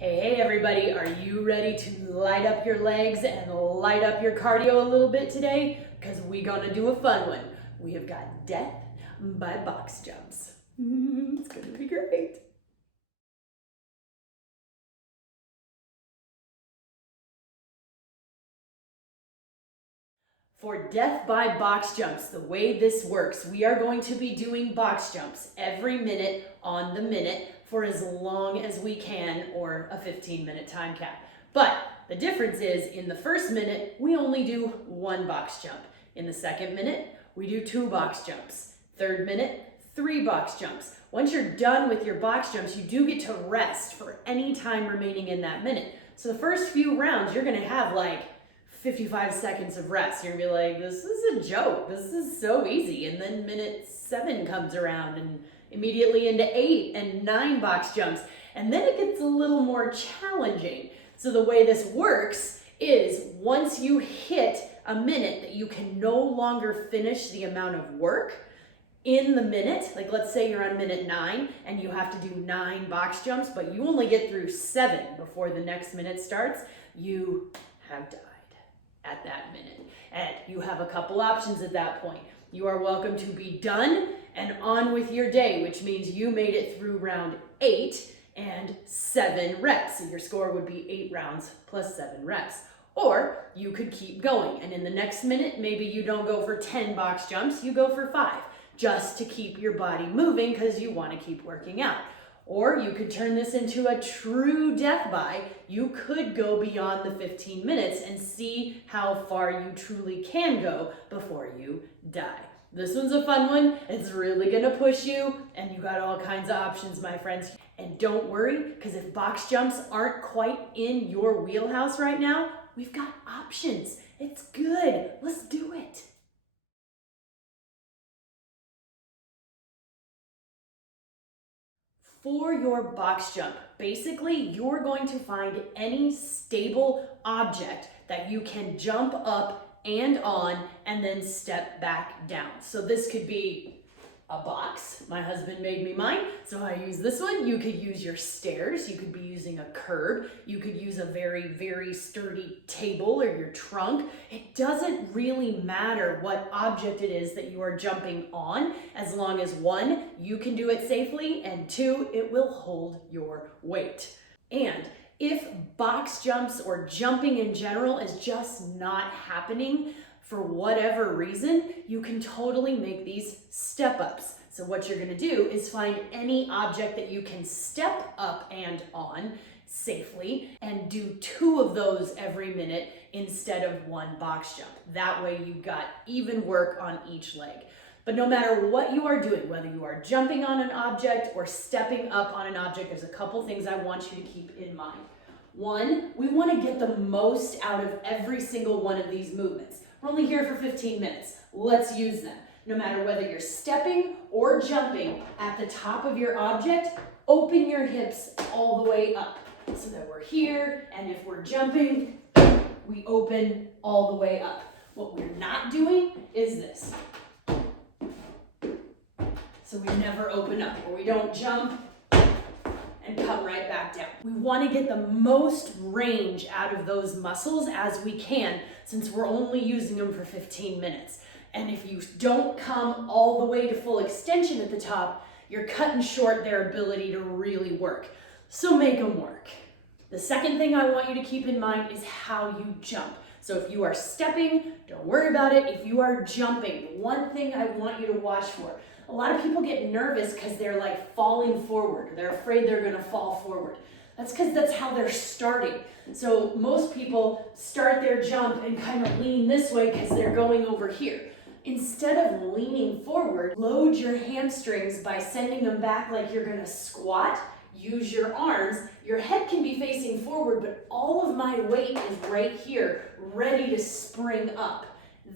Hey everybody, are you ready to light up your legs and light up your cardio a little bit today? Because we're gonna do a fun one. We have got death by box jumps. It's gonna be great. For death by box jumps, the way this works, we are going to be doing box jumps every minute on the minute for as long as we can, or a 15-minute time cap. But the difference is, in the first minute, we only do one box jump. In the second minute, we do 2 box jumps. Third minute, 3 box jumps. Once you're done with your box jumps, you do get to rest for any time remaining in that minute. So the first few rounds, you're gonna have like 55 seconds of rest. You're gonna be like, this is a joke. This is so easy. And then minute 7 comes around and immediately into 8 and 9 box jumps. And then it gets a little more challenging. So the way this works is once you hit a minute that you can no longer finish the amount of work in the minute, like let's say you're on minute 9 and you have to do 9 box jumps, but you only get through 7 before the next minute starts, you have died at that minute. And you have a couple options at that point. You are welcome to be done and on with your day, which means you made it through round 8 and 7 reps. So your score would be 8 rounds plus 7 reps. Or you could keep going, and in the next minute, maybe you don't go for 10 box jumps, you go for 5, just to keep your body moving because you want to keep working out. Or you could turn this into a true death by. You could go beyond the 15 minutes and see how far you truly can go before you die. This one's a fun one. It's really gonna push you, and you got all kinds of options, my friends. And don't worry, because if box jumps aren't quite in your wheelhouse right now, we've got options. It's good. Let's do it. For your box jump, basically you're going to find any stable object that you can jump up and on and then step back down. So this could be a box. My husband made me mine, so I use this one. You could use your stairs. You could be using a curb. You could use a very, very sturdy table or your trunk. It doesn't really matter what object it is that you are jumping on, as long as 1, you can do it safely, and 2, it will hold your weight. And if box jumps or jumping in general is just not happening, for whatever reason, you can totally make these step-ups. So what you're gonna do is find any object that you can step up and on safely and do 2 of those every minute instead of 1 box jump. That way you got even work on each leg. But no matter what you are doing, whether you are jumping on an object or stepping up on an object, there's a couple things I want you to keep in mind. 1, we want to get the most out of every single one of these movements. We're only here for 15 minutes. Let's use them. No matter whether you're stepping or jumping at the top of your object, open your hips all the way up so that we're here, and if we're jumping, we open all the way up. What we're not doing is this. So we never open up, or we don't jump and come right back down. We want to get the most range out of those muscles as we can, since we're only using them for 15 minutes. And if you don't come all the way to full extension at the top, you're cutting short their ability to really work. So make them work. The second thing I want you to keep in mind is how you jump. So if you are stepping, don't worry about it. If you are jumping, one thing I want you to watch for. A lot of people get nervous because they're like falling forward. They're afraid they're gonna fall forward. That's because that's how they're starting. So most people start their jump and kind of lean this way because they're going over here. Instead of leaning forward, load your hamstrings by sending them back like you're gonna squat. Use your arms. Your head can be facing forward, but all of my weight is right here, ready to spring up.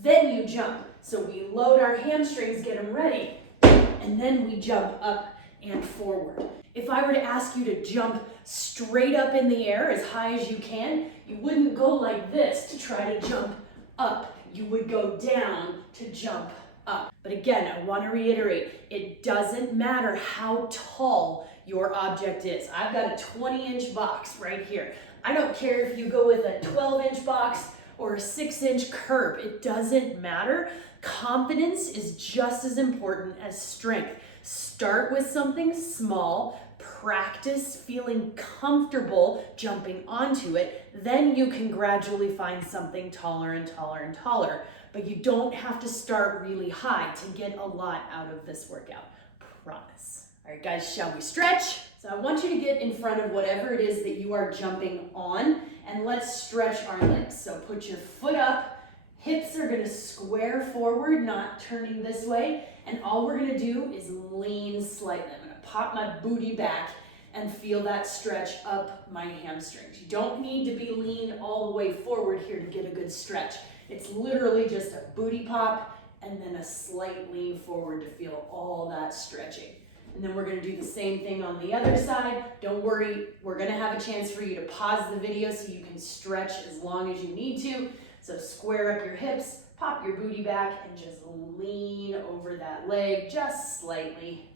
Then you jump. So we load our hamstrings, get them ready, and then we jump up and forward. If I were to ask you to jump straight up in the air as high as you can, you wouldn't go like this to try to jump up. You would go down to jump up. But again, I want to reiterate, it doesn't matter how tall your object is. I've got a 20-inch box right here. I don't care if you go with a 12-inch box or a 6-inch curb. It doesn't matter. Confidence is just as important as strength. Start with something small, practice feeling comfortable jumping onto it, then you can gradually find something taller and taller and taller. But you don't have to start really high to get a lot out of this workout. Promise. All right, guys, shall we stretch? So I want you to get in front of whatever it is that you are jumping on, and let's stretch our legs. So put your foot up, hips are gonna square forward, not turning this way, and all we're gonna do is lean slightly. I'm gonna pop my booty back and feel that stretch up my hamstrings. You don't need to be lean all the way forward here to get a good stretch. It's literally just a booty pop and then a slight lean forward to feel all that stretching. And then we're gonna do the same thing on the other side. Don't worry, we're gonna have a chance for you to pause the video so you can stretch as long as you need to. So square up your hips, pop your booty back, and just lean over that leg just slightly.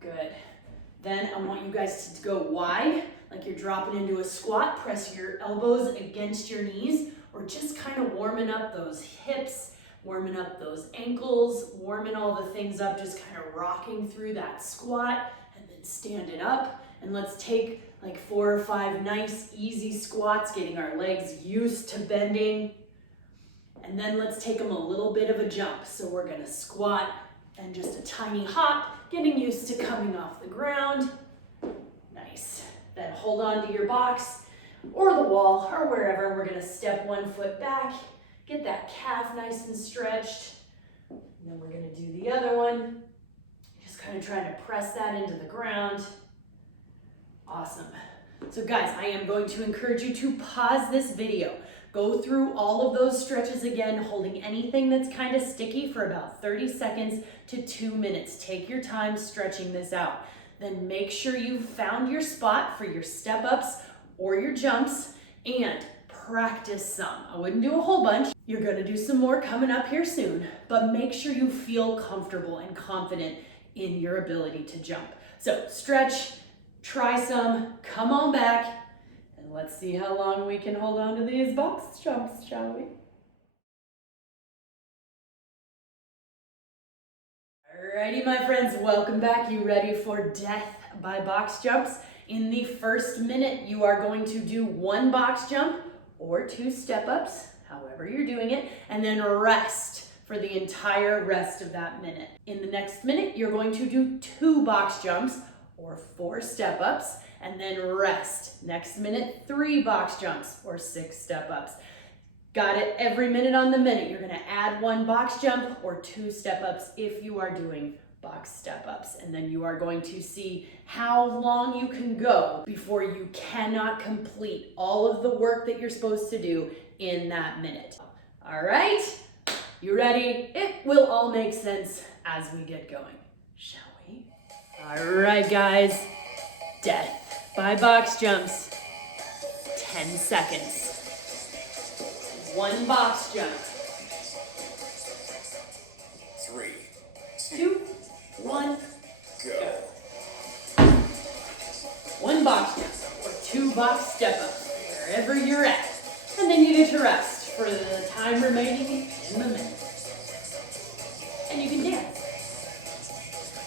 Good. Then I want you guys to go wide, like you're dropping into a squat. Press your elbows against your knees, or just kind of warming up those hips, warming up those ankles, warming all the things up, just kind of rocking through that squat, and then stand it up. And let's take like 4 or 5 nice, easy squats, getting our legs used to bending. And then let's take them a little bit of a jump. So we're gonna squat and just a tiny hop, getting used to coming off the ground. Nice. Then hold on to your box or the wall or wherever. We're gonna step one foot back, get that calf nice and stretched. And then we're gonna do the other one. Just kind of trying to press that into the ground. Awesome. So guys, I am going to encourage you to pause this video. Go through all of those stretches again, holding anything that's kind of sticky for about 30 seconds to 2 minutes. Take your time stretching this out. Then make sure you've found your spot for your step ups or your jumps, and practice some. I wouldn't do a whole bunch. You're gonna do some more coming up here soon, but make sure you feel comfortable and confident in your ability to jump. So stretch, try some, come on back, and let's see how long we can hold on to these box jumps, shall we? Alrighty, my friends, welcome back. You ready for death by box jumps? In the first minute, you are going to do 1 box jump or 2 step-ups, however you're doing it, and then rest for the entire rest of that minute. In the next minute, you're going to do 2 box jumps or 4 step-ups, and then rest. Next minute, 3 box jumps or 6 step-ups. Got it? Every minute on the minute, you're gonna add 1 box jump or 2 step-ups if you are doing box step-ups. And then you are going to see how long you can go before you cannot complete all of the work that you're supposed to do in that minute. All right, you ready? It will all make sense as we get going, shall we? All right, guys, death by box jumps, 10 seconds. 1 box jump. 3, 2, 1, go. 1 box jump or 2 box step ups, wherever you're at. And then you get to rest for the time remaining in the minute. And you can dance.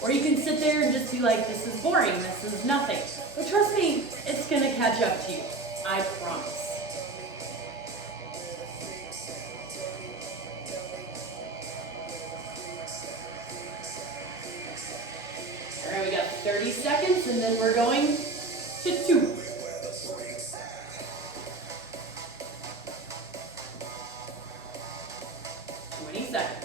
Or you can sit there and just be like, this is boring, this is nothing. But trust me, it's gonna catch up to you. I promise. All right, we got 30 seconds, and then we're going to 2. 20 seconds.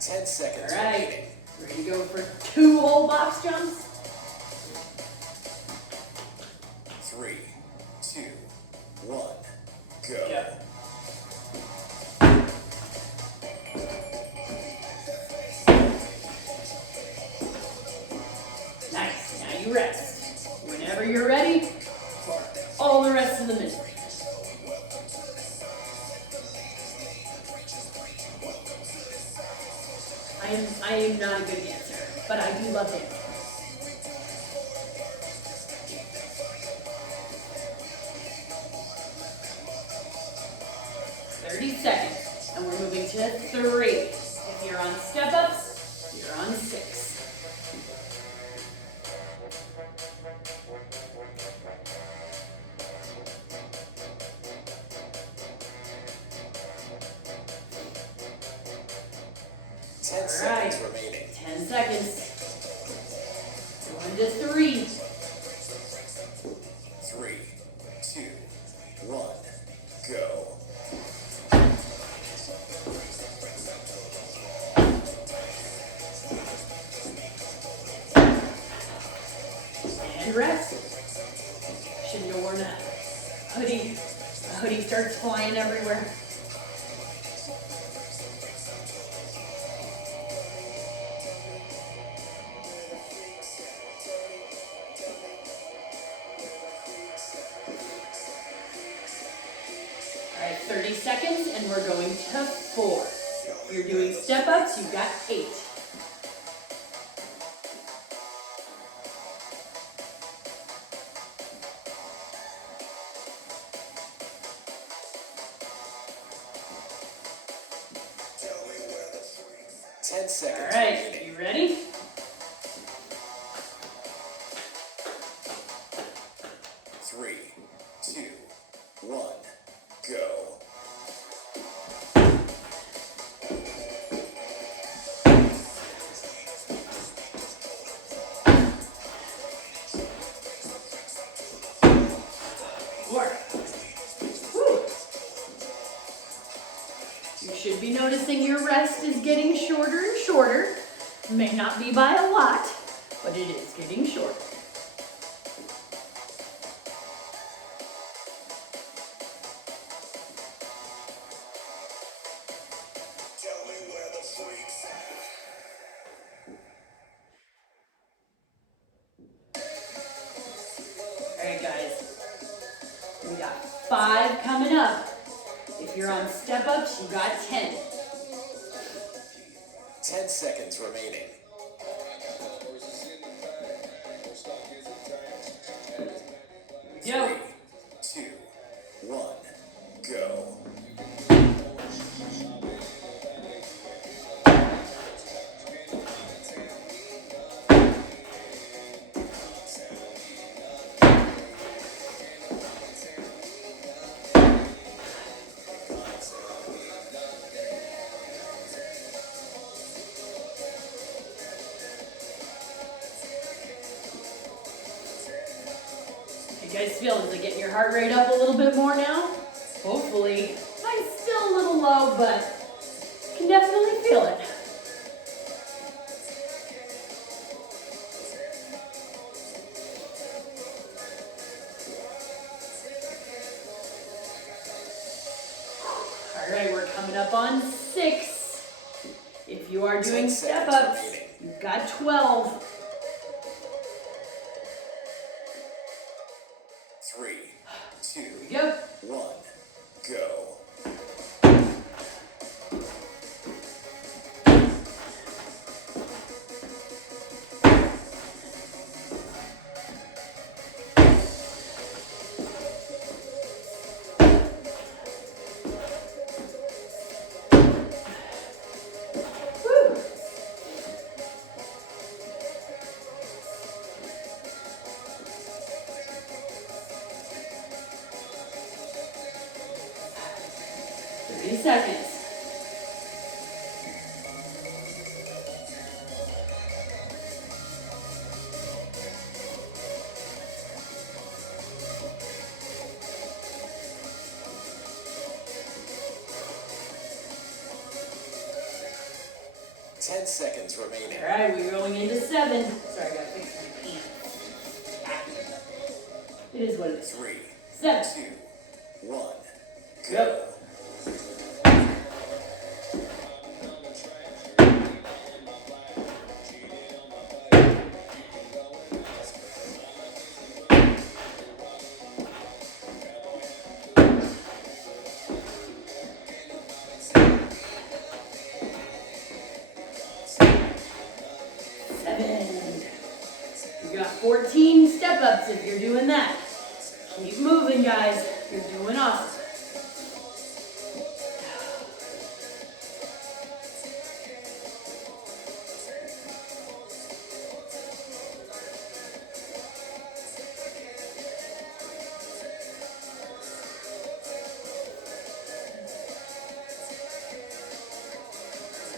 10 seconds. All right, ready to go for 2 whole box jumps? 3, 2, 1, go. Go. Nice, now you rest. Whenever you're ready, for all the rest of the minute. I am not a good dancer, but I do love dancing. 30 seconds, and we're moving to 3. If you're on step-ups, you're on 6. Ten seconds remaining. 10 seconds. 1 to 3. 3, 2, 1, go. And rest. Shouldn't have worn a hoodie. A hoodie starts flying everywhere. All right, 30 seconds, and we're going to 4. If you're doing step-ups, you've got 8. Ten seconds All right, remaining. you ready? 3, 2, 1, go. Whew. You should be noticing your rest is getting shorter and shorter. May not be by a lot, but it is getting shorter. All right, guys. We got 5 coming up. If you're on step-ups, you got 10. 10 seconds remaining. Go. 3, 2, 1, go. You guys feel, is it getting your heart rate up a little bit more now? Hopefully. Mine's still a little low, but can definitely feel it. All right, we're coming up on 6. If you are doing 10 seconds step-ups, remaining. you've got 12. 3, 2, Go. 1, go. Woo. Seconds. Ten seconds remaining. All right, we're going into 7. Sorry, I gotta fix my pants. It is what it is. 3, 7. 2, 1, go. Go. 14 step-ups if you're doing that. Keep moving, guys. You're doing awesome.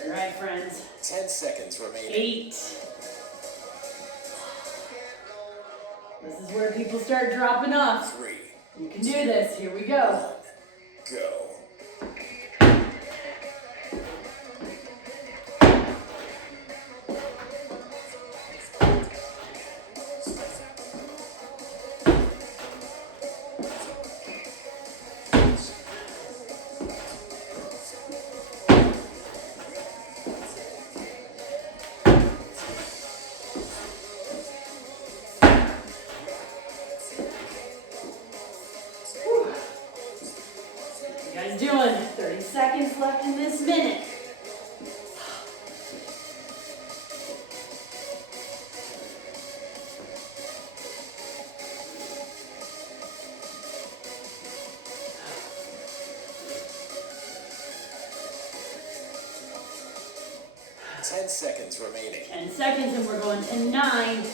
All right, friends. 10 seconds remaining. 8. This is where people start dropping off. 3. You can do this. Here we go. Go. You guys doing? 30 seconds left in this minute. Ten seconds remaining. 10 seconds and we're going to 9.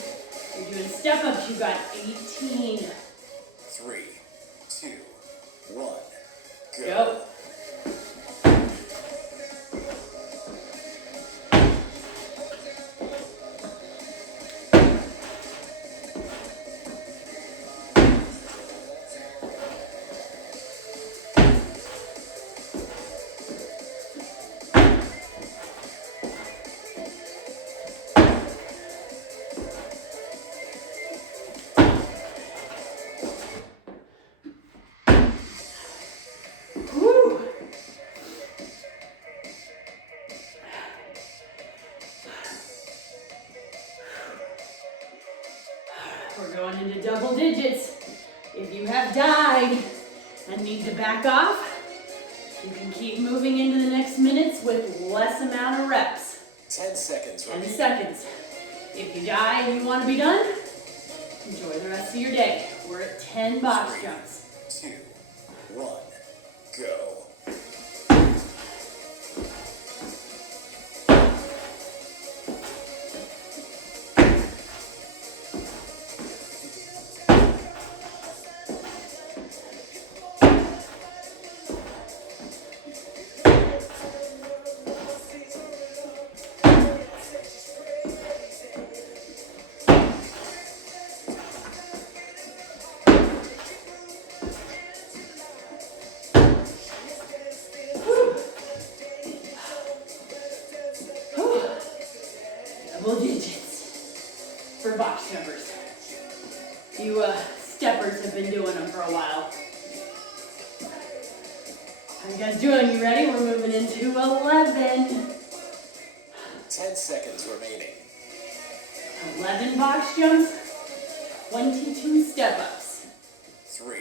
You're doing step-ups. You got 18. 3, 2, 1, go. Go. Woo. We're going into double digits. If you have died and need to back off, you can keep moving into the next minutes with less amount of reps. 10 seconds 10 remaining. seconds. If you die and you want to be done, enjoy the rest of your day. We're at 10 box jumps. 2, 1, go. Double digits for box jumpers. You steppers have been doing them for a while. How you guys doing? You ready? We're moving into 11. 10 seconds remaining. 11 box jumps, 22 step-ups. 3,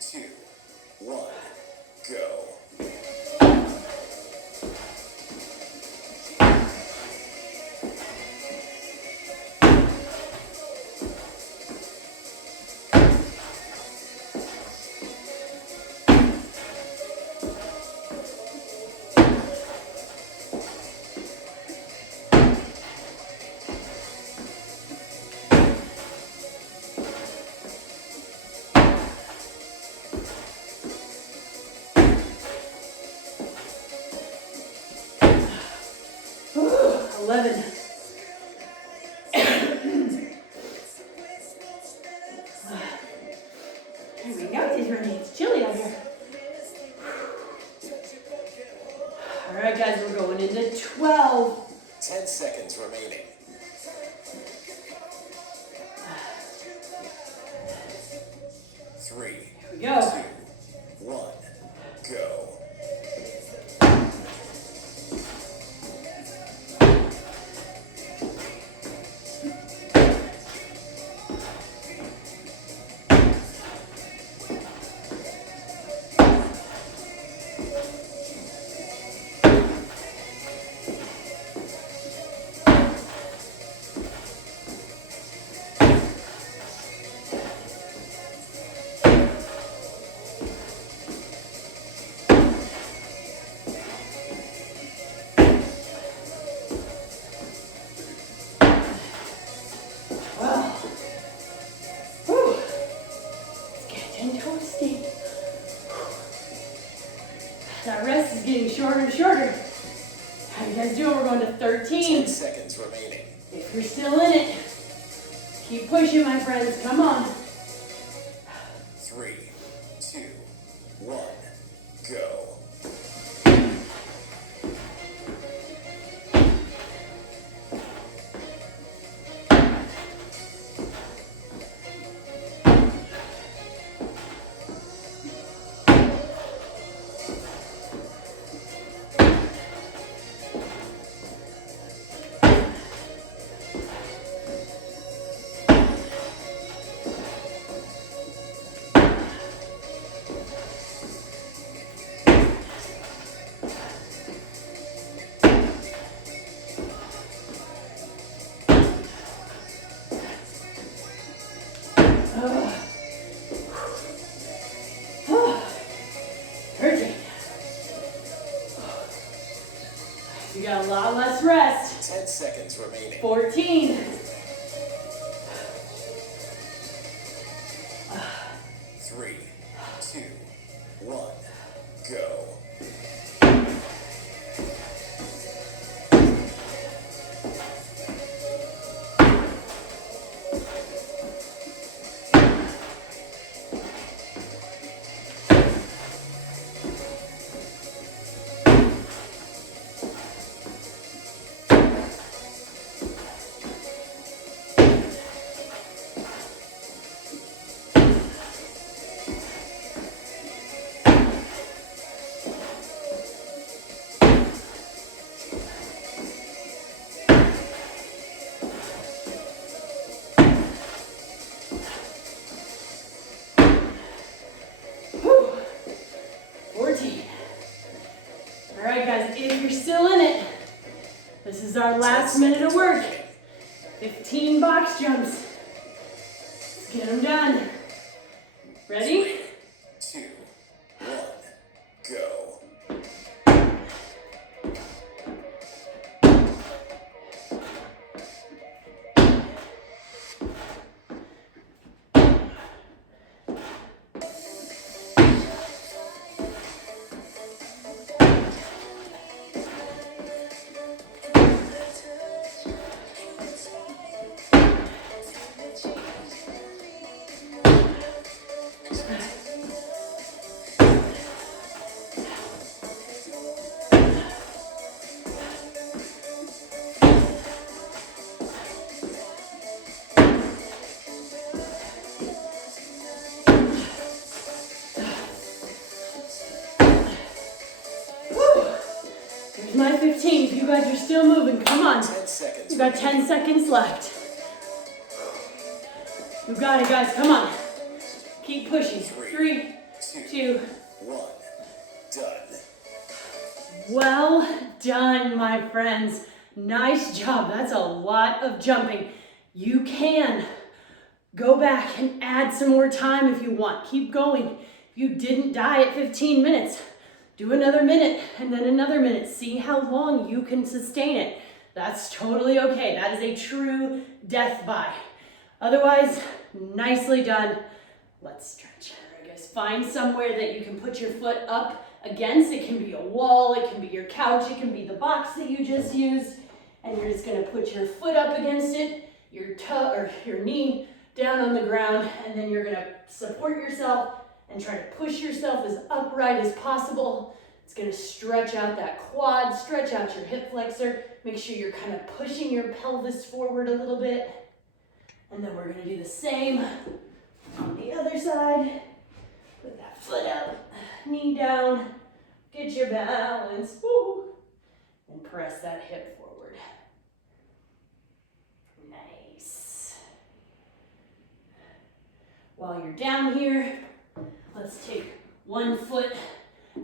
2, 1, go. Whew, 11. There we go, he's ready. It's chilly out here. All right, guys, we're going into 12. 10 seconds remaining. 3, Here we go. 2, 1, go. shorter and shorter. How you guys doing? We're going to 13. 10 seconds remaining. If you're still in it, keep pushing, my friends. Come on. 3, 2, 1, go. You got a lot less rest. 10 seconds remaining. 14. 3, 2, 1, go. Whew. 14. All right, guys, if you're still in it, this is our last minute of work. 15 box jumps. Let's get them done. Ready? 2, 1, go. Here's my 15. If you guys are still moving, come on. 10 seconds. You got 10 seconds left. You got it, guys. Come on. Keep pushing. 3, 2. 1, done. Well done, my friends. Nice job. That's a lot of jumping. You can go back and add some more time if you want. Keep going. If you didn't die at 15 minutes, do another minute and then another minute. See how long you can sustain it. That's totally okay. That is a true death by. Otherwise, nicely done. Let's stretch. All right, guys, find somewhere that you can put your foot up against. It can be a wall, it can be your couch, it can be the box that you just used. And you're just gonna put your foot up against it, your toe or your knee down on the ground, and then you're gonna support yourself and try to push yourself as upright as possible. It's gonna stretch out that quad, stretch out your hip flexor. Make sure you're kind of pushing your pelvis forward a little bit. And then we're gonna do the same on the other side. Put that foot up, knee down, get your balance, woo, and press that hip forward. Nice. While you're down here, let's take one foot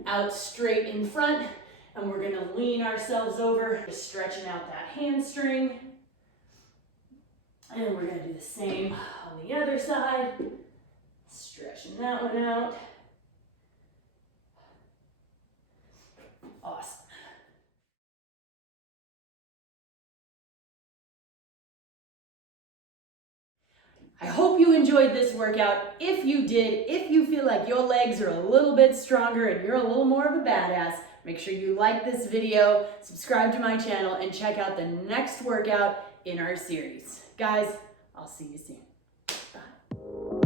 out straight in front, and we're gonna lean ourselves over, just stretching out that hamstring. And we're gonna do the same on the other side, stretching that one out. Awesome. I hope you enjoyed this workout. If you did, if you feel like your legs are a little bit stronger and you're a little more of a badass, Make sure you like this video, subscribe to my channel, and check out the next workout in our series. Guys, I'll see you soon. Bye.